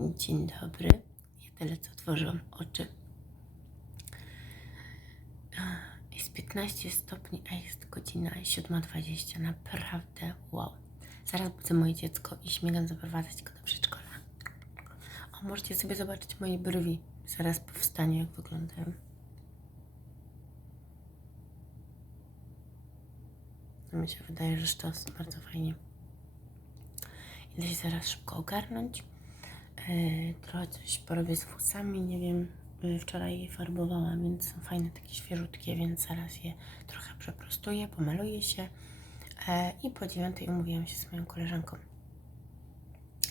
Dzień dobry. Ja tyle co otworzyłam oczy. Jest 15 stopni, a jest godzina 7.20. Naprawdę wow. Zaraz budzę moje dziecko i śmigam zaprowadzać go do przedszkola. O, możecie sobie zobaczyć moje brwi. Zaraz po wstaniu, jak wyglądają. Mi się wydaje, że sztos bardzo fajnie. Idę się zaraz szybko ogarnąć. Yy, trochę coś porobię z włosami, nie wiem. Yy, wczoraj je farbowałam, więc są fajne, takie świeżutkie, więc zaraz je trochę przeprostuję, pomaluję się. E, I po dziewiątej umówiłam się z moją koleżanką.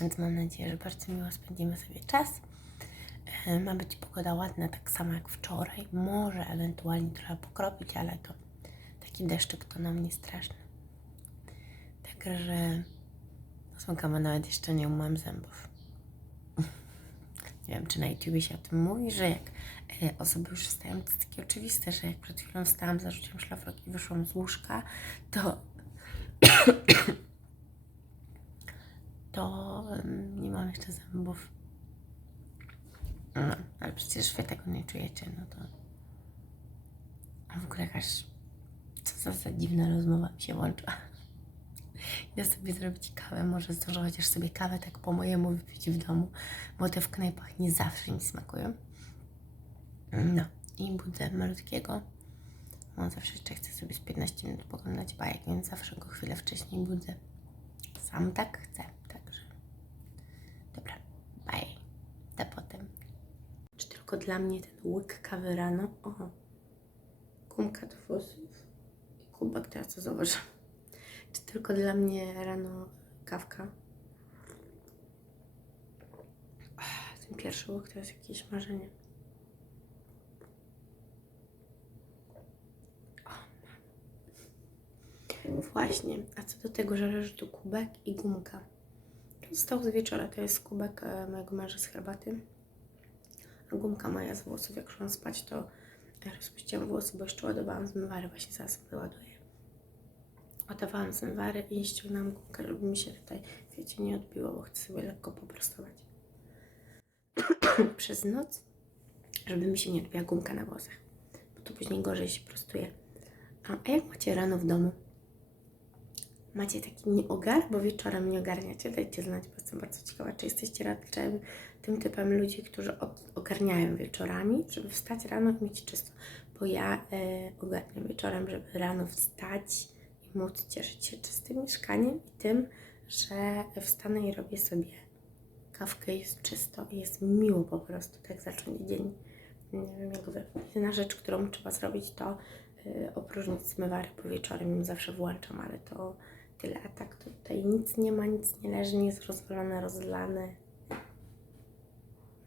Więc mam nadzieję, że bardzo miło spędzimy sobie czas. E, Ma być pogoda ładna, tak samo jak wczoraj. Może ewentualnie trochę pokropić, ale to taki deszczyk to nam nie straszny. Także Słonka nawet jeszcze nie umyłam zębów. Nie wiem, czy na YouTubie się o tym mówi, że jak e, osoby już wstają, to takie oczywiste, że jak przed chwilą wstałam, zarzuciłam szlafrok i wyszłam z łóżka, to to nie mam jeszcze zębów. No, ale przecież wy tego nie czujecie, no to... A w ogóle jakaś... Co za, za dziwna rozmowa mi się włączyła. Idę sobie zrobić kawę, może zdążę chociaż sobie kawę tak po mojemu wypić w domu, bo te w knajpach nie zawsze mi smakują. No i budzę malutkiego. On zawsze jeszcze chce sobie z 15 minut poglądać bajek, więc zawsze go chwilę wcześniej budzę. Sam tak chce, także... Dobra, bye. Do potem. Czy tylko dla mnie ten łyk kawy rano? O, gumka do włosów i kubek, teraz co zauważyłam. Czy tylko dla mnie rano kawka? Ten pierwszy łyk to jest jakieś marzenie. Właśnie, a co do tego, że leży tu kubek i gumka. To zostało z wieczora, to jest kubek e, mojego męża z herbaty. A gumka moja z włosów, jak szłam spać, to rozpuściłam włosy, bo jeszcze ładowałam zmywary, właśnie zaraz wyładuję ładowałam zmywary i ściągnęłam gumkę, żeby mi się tutaj, wiecie, nie odbiło, bo chcę sobie lekko poprostować. Przez noc, żeby mi się nie odbiła gumka na włosach, bo to później gorzej się prostuje. A, a jak macie rano w domu? Macie taki nieogar, bo wieczorem nie ogarniacie? Dajcie znać, bo jestem bardzo ciekawa, czy jesteście raczej tym typem ludzi, którzy ogarniają wieczorami, żeby wstać rano i mieć czysto. Bo ja e, ogarniam wieczorem, żeby rano wstać i móc cieszyć się czystym mieszkaniem i tym, że wstanę i robię sobie kawkę, jest czysto i jest miło po prostu tak zacząć dzień. Nie wiem jak wy. Jedyna rzecz, którą trzeba zrobić to y, opróżnić zmywary, bo wieczorem ją zawsze włączam, ale to tyle. A tak to tutaj nic nie ma, nic nie leży, nie jest rozwalone, rozlane.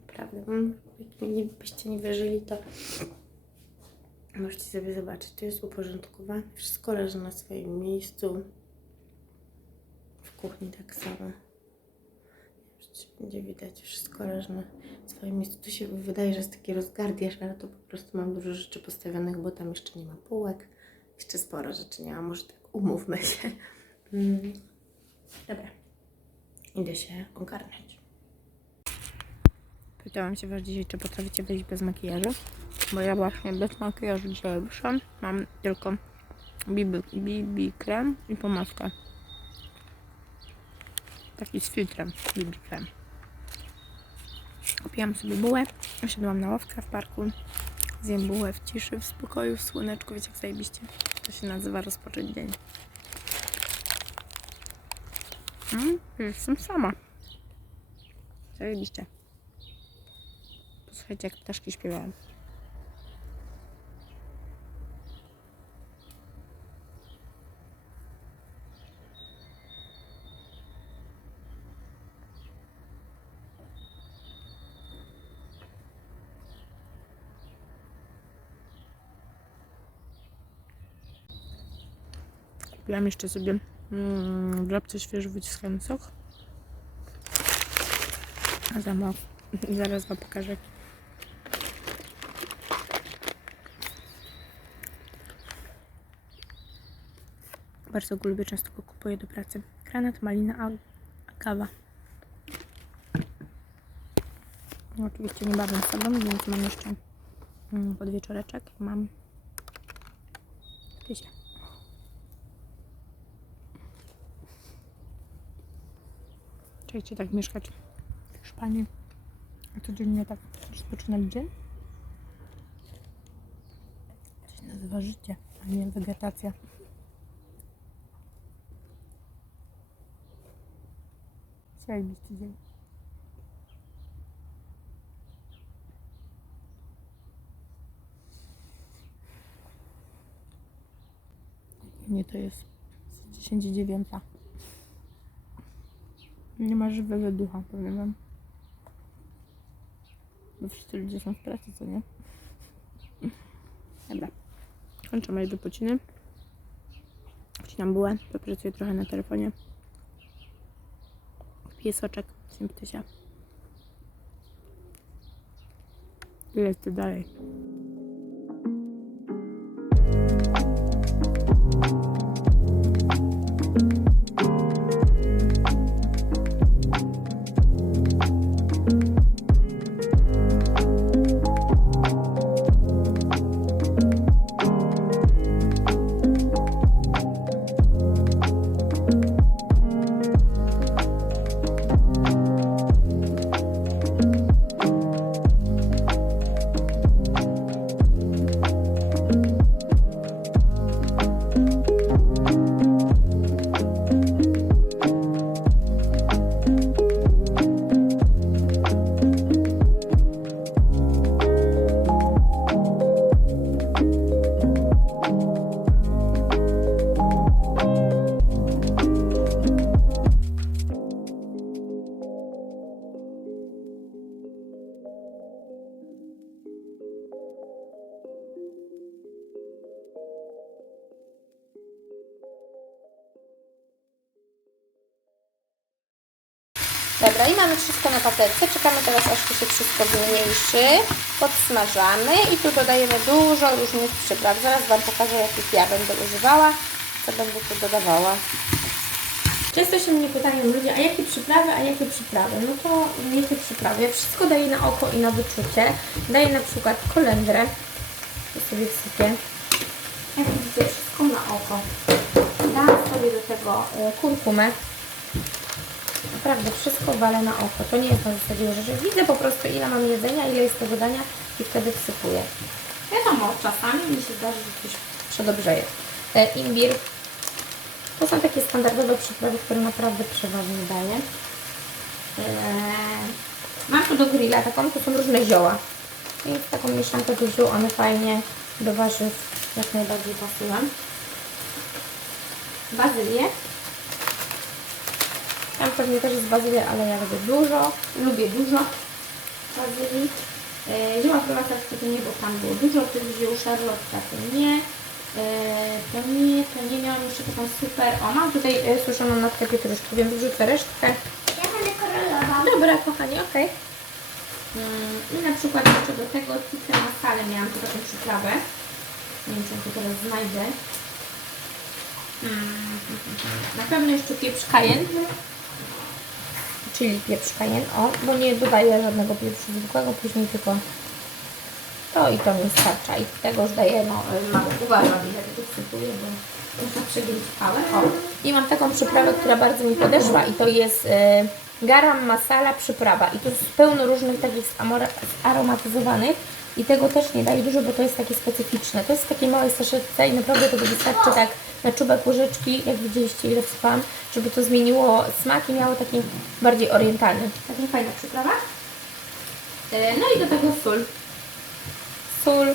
Naprawdę, mm, jak mi byście nie wierzyli, to Możecie sobie zobaczyć, to jest uporządkowane. Wszystko leży na swoim miejscu. W kuchni tak samo. Czy będzie widać, wszystko leży na swoim miejscu. Tu się wydaje, że jest taki rozgardiasz, ale to po prostu mam dużo rzeczy postawionych, bo tam jeszcze nie ma półek. Jeszcze sporo rzeczy nie ma, może tak umówmy się. Mm. Dobra, idę się ogarnąć. Pytałam się Was dzisiaj, czy potraficie wyjść bez makijażu, bo ja właśnie bez makijażu dzisiaj wyszłam. Mam tylko BB, BB krem i pomadkę. Taki z filtrem BB krem. Kupiłam sobie bułę, usiadłam na ławkę w parku, zjem bułę w ciszy, w spokoju, w słoneczku, wiecie jak zajebiście. To się nazywa rozpocząć dzień. Mm, jestem sama. Zajebiście. Posłuchajcie, jak ptaszki śpiewają. Kupiłam jeszcze sobie mm, w żabce świeżo wyciskany sok. A za mało. Zaraz wam pokażę. Bardzo go lubię, często go kupuję do pracy. Granat, malina, a, a kawa. No, Oczywiście nie bawię z sobą, więc mam jeszcze mm, podwieczoreczek. Mam tysię. Czekajcie, tak mieszkać w Hiszpanii, a codziennie tak rozpoczynać dzień. To się nazywa życie, a nie wegetacja. Zajebiście dzień. Nie, to jest z 10 Nie ma żywego ducha, powiem wam. Bo wszyscy ludzie są w pracy, co nie? Dobra. Kończę moje wypociny. Wcinam bułę, popracuję trochę na telefonie. Piję soczek, symptysia. I lecę dalej. Teraz, aż to się wszystko wymieści. Podsmażamy i tu dodajemy dużo różnych przypraw. Zaraz Wam pokażę, jakich ja będę używała, co będę tu dodawała. Często się mnie pytają ludzie, a jakie przyprawy, a jakie przyprawy? No to jakie przyprawy? Wszystko daję na oko i na wyczucie. Daję na przykład kolendrę. To sobie wsypię. Jak widzicie, wszystko na oko. Dam sobie do tego e, kurkumę. Naprawdę wszystko walę na oko. To nie jest na zasadzie, że widzę po prostu ile mam jedzenia, ile jest tego dania i wtedy wsypuję. Wiadomo, czasami mi się zdarzy, że coś przedobrzeje. E, imbir. To są takie standardowe przyprawy, które naprawdę przeważnie daję. E, mam tu do grilla taką, to są różne zioła. Więc taką mieszankę tych ziół, one fajnie do warzyw jak najbardziej pasują. Bazylię. Tam pewnie też jest bazylia, ale ja lubię dużo. Lubię dużo bazylii. E, Zioła prowatorskie to nie, bo tam było dużo tych ziół. Szarlotka to nie. E, to nie, to nie miałam jeszcze taką super. O, mam tutaj e, suszoną natkę pietruszki, więc wrzucę resztkę. Ja będę korolował. Dobra, kochanie, okej. Mm, I na przykład jeszcze do tego citrę masale miałam tu taką przyprawę. Nie wiem, czy to teraz znajdę. Mm, Na pewno jeszcze pieprz cayenne. Czyli pieprz cayenne, o, bo nie dodaję żadnego pieprzu zwykłego, później tylko to i to mi starcza. I tego już daję, no, mało uważam, ile tego wsypuję, bo można przegięć pałę. O, i mam taką przyprawę, która bardzo mi podeszła i to jest e, garam masala przyprawa. I tu jest pełno różnych takich zaromatyzowanych i tego też nie daję dużo, bo to jest takie specyficzne. To jest w takiej małej saszetce i naprawdę tego wystarczy tak na czubek łyżeczki, jak widzieliście ile wsypałam, żeby to zmieniło smak i miało taki bardziej orientalny. Także fajna przyprawa. E, no i do tego sól. Sól.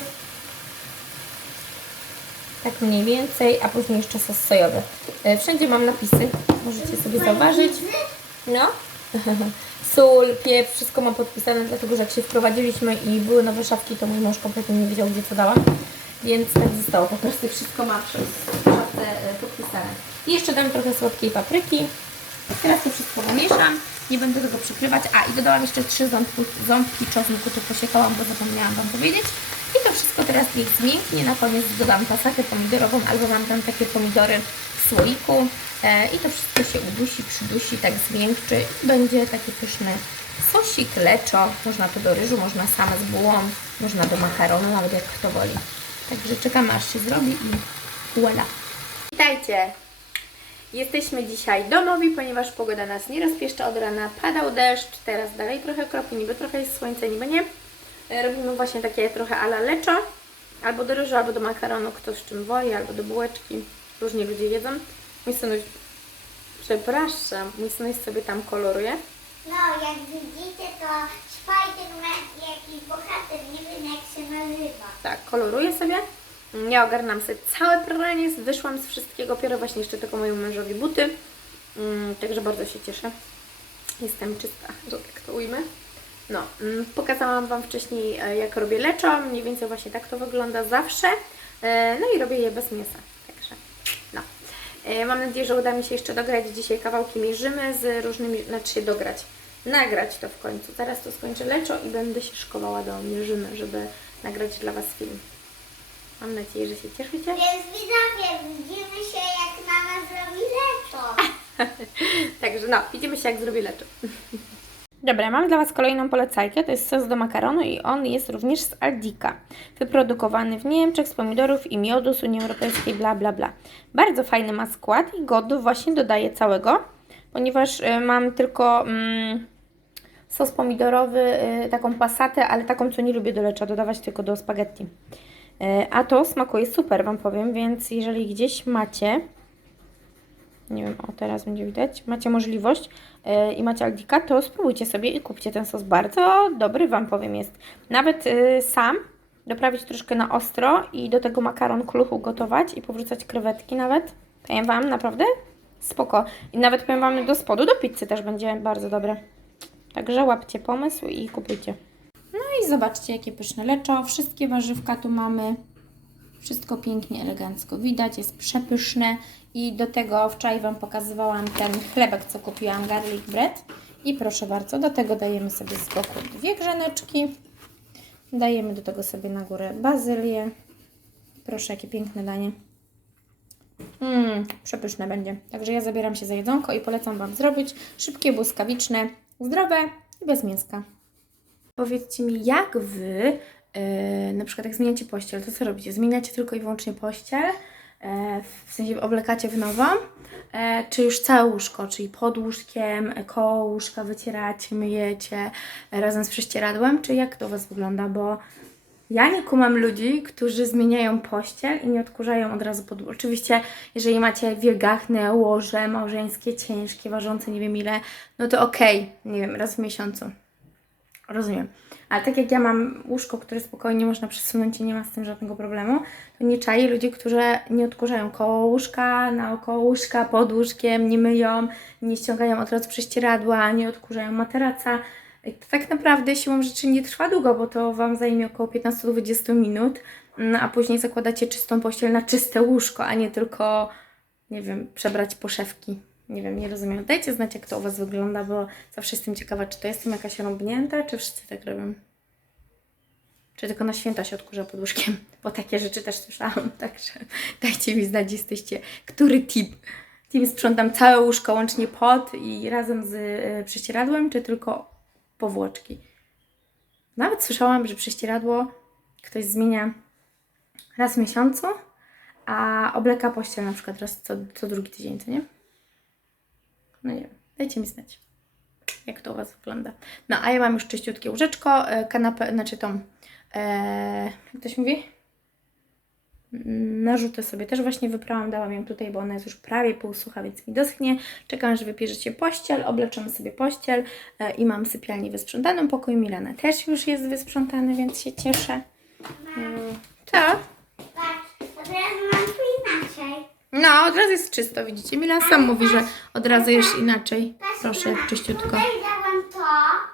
Tak mniej więcej, a później jeszcze sos sojowy. E, Wszędzie mam napisy, możecie sobie zauważyć. No. Sól, pieprz, wszystko mam podpisane, dlatego że jak się wprowadziliśmy i były nowe szafki, to mój mąż kompletnie nie wiedział, gdzie co dałam. Więc tak zostało, po prostu wszystko mam przez szafce e, podpisane. I jeszcze dam trochę słodkiej papryki. Teraz to wszystko pomieszam, nie będę tego przykrywać. A, i dodałam jeszcze trzy ząbki, ząbki czosnku, tu posiekałam, bo zapomniałam Wam powiedzieć. I to wszystko teraz niech zmięknie. Na koniec dodam tasakę pomidorową, albo mam tam takie pomidory w słoiku. E, I to wszystko się udusi, przydusi, tak zmiękczy i będzie takie pyszne sosik leczo. Można to do ryżu, można same z bułą, można do makaronu, nawet jak kto woli. Także czekamy aż się zrobi i voila. Witajcie! Jesteśmy dzisiaj domowi, ponieważ pogoda nas nie rozpieszcza od rana. Padał deszcz, teraz dalej trochę kropi, niby trochę jest słońce, niby nie. E, Robimy właśnie takie trochę ala leczo, albo do ryżu, albo do makaronu, kto z czym woli, albo do bułeczki. Różnie ludzie jedzą. Mój synuś, przepraszam, mój synuś sobie tam koloruje. No, jak widzicie, to Spider-Man jakiś bohater, nie wiem jak się nazywa. Tak, koloruję sobie. Ja ogarnam sobie całe pranie, wyszłam z wszystkiego, biorę właśnie jeszcze tylko mojemu mężowi buty. Mm, także bardzo się cieszę. Jestem czysta, że tak to ujmę. No, mm, pokazałam Wam wcześniej, e, jak robię leczo. Mniej więcej właśnie tak to wygląda zawsze. E, No i robię je bez mięsa. Także, no. E, Mam nadzieję, że uda mi się jeszcze dograć dzisiaj kawałki mierzymy z różnymi, znaczy się dograć, nagrać to w końcu. Zaraz to skończę leczo i będę się szkowała do mierzymy, żeby nagrać dla Was film. Mam nadzieję, że się cieszycie. Więc widzowie, widzimy się jak mama zrobi leczo. Także no, widzimy się jak zrobię leczo. Dobra, mam dla Was kolejną polecajkę. To jest sos do makaronu i on jest również z Aldika. Wyprodukowany w Niemczech z pomidorów i miodu z Unii Europejskiej, bla bla bla. Bardzo fajny ma skład i go właśnie dodaję całego, ponieważ y, mam tylko mm, sos pomidorowy, y, taką pasatę, ale taką, co nie lubię do lecza, dodawać tylko do spaghetti. Y, a to smakuje super, Wam powiem, więc jeżeli gdzieś macie, nie wiem, o teraz będzie widać, macie możliwość yy, i macie Aldika, to spróbujcie sobie i kupcie ten sos. Bardzo dobry Wam powiem jest. Nawet yy, sam doprawić troszkę na ostro i do tego makaron kluchu gotować i powrzucać krewetki nawet. Powiem Wam, naprawdę spoko. I nawet powiem Wam do spodu, do pizzy też będzie bardzo dobre. Także łapcie pomysł i kupujcie. No i zobaczcie, jakie pyszne leczo. Wszystkie warzywka tu mamy. Wszystko pięknie, elegancko widać, jest przepyszne. I do tego wczoraj Wam pokazywałam ten chlebek, co kupiłam, garlic bread. I proszę bardzo, do tego dajemy sobie z boku dwie grzaneczki. Dajemy do tego sobie na górę bazylię. Proszę, jakie piękne danie. Mmm, przepyszne będzie. Także ja zabieram się za jedzonko i polecam Wam zrobić szybkie, błyskawiczne, zdrowe i bez mięska. Powiedzcie mi, jak Wy, yy, na przykład jak zmieniacie pościel, to co robicie? Zmieniacie tylko i wyłącznie pościel? E, w sensie oblekacie w nową, e, czy już całe łóżko, czyli pod łóżkiem, koło łóżka wycieracie, myjecie razem z prześcieradłem, czy jak to u Was wygląda, bo ja nie kumam ludzi, którzy zmieniają pościel i nie odkurzają od razu pod Oczywiście, jeżeli macie wielgachne łoże małżeńskie, ciężkie, ważące nie wiem ile, no to okej, nie wiem, raz w miesiącu. Rozumiem. Ale tak jak ja mam łóżko, które spokojnie można przesunąć i nie ma z tym żadnego problemu, to nie czaję ludzi, którzy nie odkurzają koło łóżka, naokoło łóżka, pod łóżkiem, nie myją, nie ściągają od razu prześcieradła, nie odkurzają materaca. I to tak naprawdę siłą rzeczy nie trwa długo, bo to Wam zajmie około 15-20 minut, no, a później zakładacie czystą pościel na czyste łóżko, a nie tylko, nie wiem, przebrać poszewki. Nie wiem, nie rozumiem. Dajcie znać, jak to u Was wygląda, bo zawsze jestem ciekawa, czy to jestem jakaś rąbnięta, czy wszyscy tak robią. Czy tylko na święta się odkurza pod łóżkiem? Bo takie rzeczy też słyszałam, także dajcie mi znać, jesteście, który tip. Team sprzątam całe łóżko, łącznie pod i razem z y, prześcieradłem, czy tylko powłoczki? Nawet słyszałam, że prześcieradło ktoś zmienia raz w miesiącu, a obleka pościel na przykład raz co, co drugi tydzień, co nie? No nie wiem, dajcie mi znać, jak to u Was wygląda. No, a ja mam już czyściutkie łóżeczko, e, kanapę, znaczy tą, e, jak to się mówi? Narzutę sobie też właśnie wyprałam, dałam ją tutaj, bo ona jest już prawie półsucha, więc mi doschnie. Czekam, aż wybierzecie pościel, obleczemy sobie pościel e, i mam sypialnię wysprzątaną. Pokój Milana też już jest wysprzątany, więc się cieszę. Mm, Co? Patrz, to teraz mam tu inaczej. No, od razu jest czysto, widzicie? Milan sam mówi, że od razu jest inaczej. Proszę, czyściutko. Tutaj dałam to,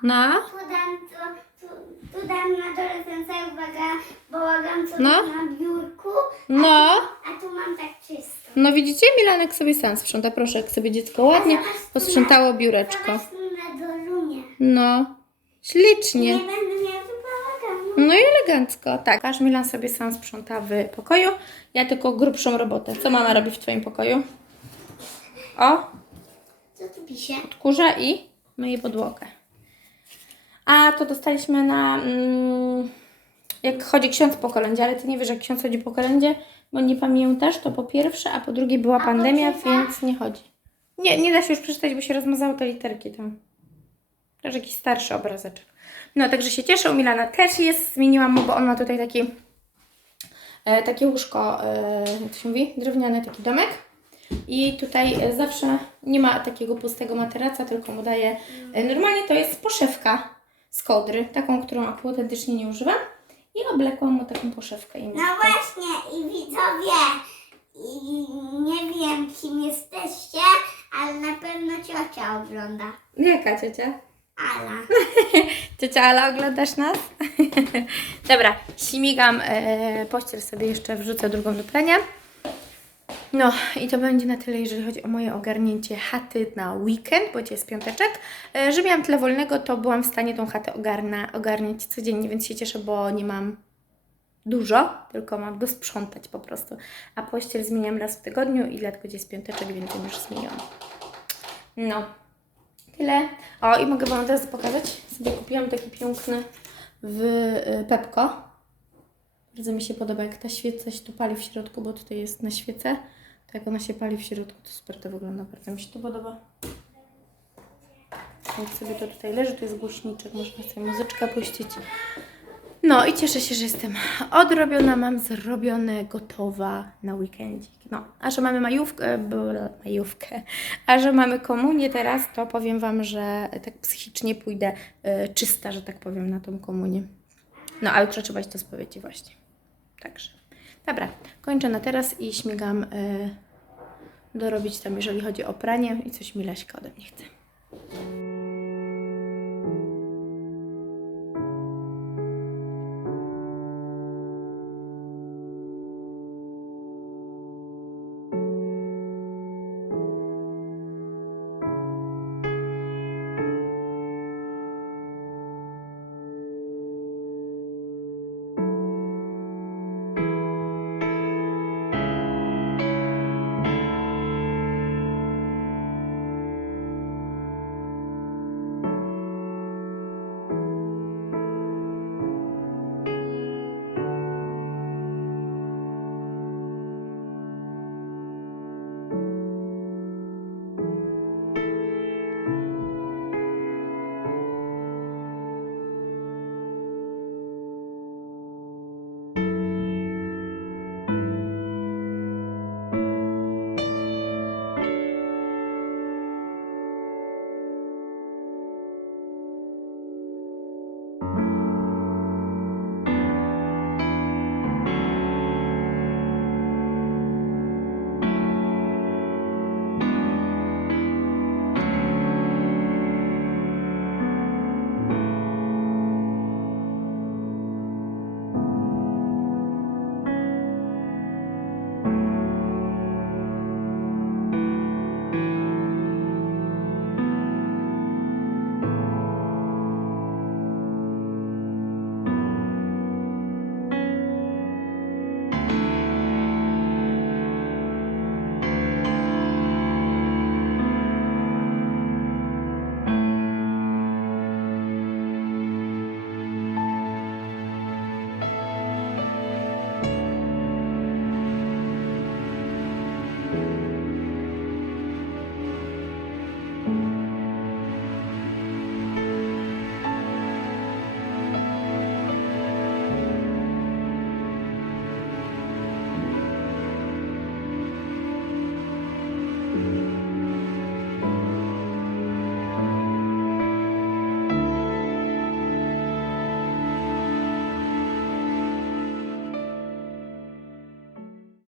No, tu dam to, tu, tu dam na dole ten cały baga, bałagan, co No. na biurku, no. a tu mam tak czysto. No widzicie, Milanek sobie sam sprząta. Proszę, jak sobie dziecko ładnie posprzątało biureczko. Zobacz tu na dolunie. No, Nie ślicznie. będę tu bałaganu. No i elegancko. Tak, aż Milan sobie sam sprząta w pokoju. Ja tylko grubszą robotę. Co mama robi w Twoim pokoju? O, Co tu pisze? kurza i myje podłogę. A to dostaliśmy na. Mm, jak chodzi ksiądz po kolędzie, ale ty nie wiesz, jak ksiądz chodzi po kolędzie, bo nie pamiętasz, to po pierwsze, a po drugie była po pandemia, więc nie chodzi. Nie, nie da się już przeczytać, bo się rozmazały te literki tam. To już jakiś starszy obrazeczek. No, także się cieszę. U Milana też jest. Zmieniłam mu, bo on ma tutaj taki, e, takie łóżko, e, jak to się mówi, drewniany taki domek. I tutaj zawsze nie ma takiego pustego materaca, tylko mu daje. E, normalnie to jest poszewka z kodry, taką, którą autentycznie nie używam. I oblekłam mu taką poszewkę. I No właśnie i widzowie, i nie wiem kim jesteście, ale na pewno ciocia ogląda. Jaka ciocia? Ala. Ciocia Ala, oglądasz nas? Dobra, śmigam e, pościel sobie jeszcze wrzucę drugą do prania. No i to będzie na tyle, jeżeli chodzi o moje ogarnięcie chaty na weekend, bo dzisiaj jest piąteczek. E, że miałam tyle wolnego, to byłam w stanie tą chatę ogarna, ogarniać codziennie, więc się cieszę, bo nie mam dużo, tylko mam do sprzątać po prostu. A pościel zmieniam raz w tygodniu i dlatego dzisiaj jest piąteczek, więc już zmieniłam. No, Tyle. O, i mogę Wam teraz pokazać. Sobie kupiłam taki piękny w y, Pepko. Bardzo mi się podoba, jak ta świeca się tu pali w środku, bo tutaj jest na świecę. Tak jak ona się pali w środku, to super to wygląda. Bardzo mi się to podoba. Jak sobie to tutaj leży, tu jest głośniczek, można sobie muzyczkę puścić. No i cieszę się, że jestem odrobiona, mam zrobione, gotowa na weekendzik. No, a że mamy majówkę, majówkę, a że mamy komunię teraz, to powiem Wam, że tak psychicznie pójdę y, czysta, że tak powiem, na tą komunię. No, a jutro trzeba iść do spowiedzi właśnie. Także, dobra, kończę na teraz i śmigam y, dorobić tam, jeżeli chodzi o pranie i coś Milaśka ode mnie chce.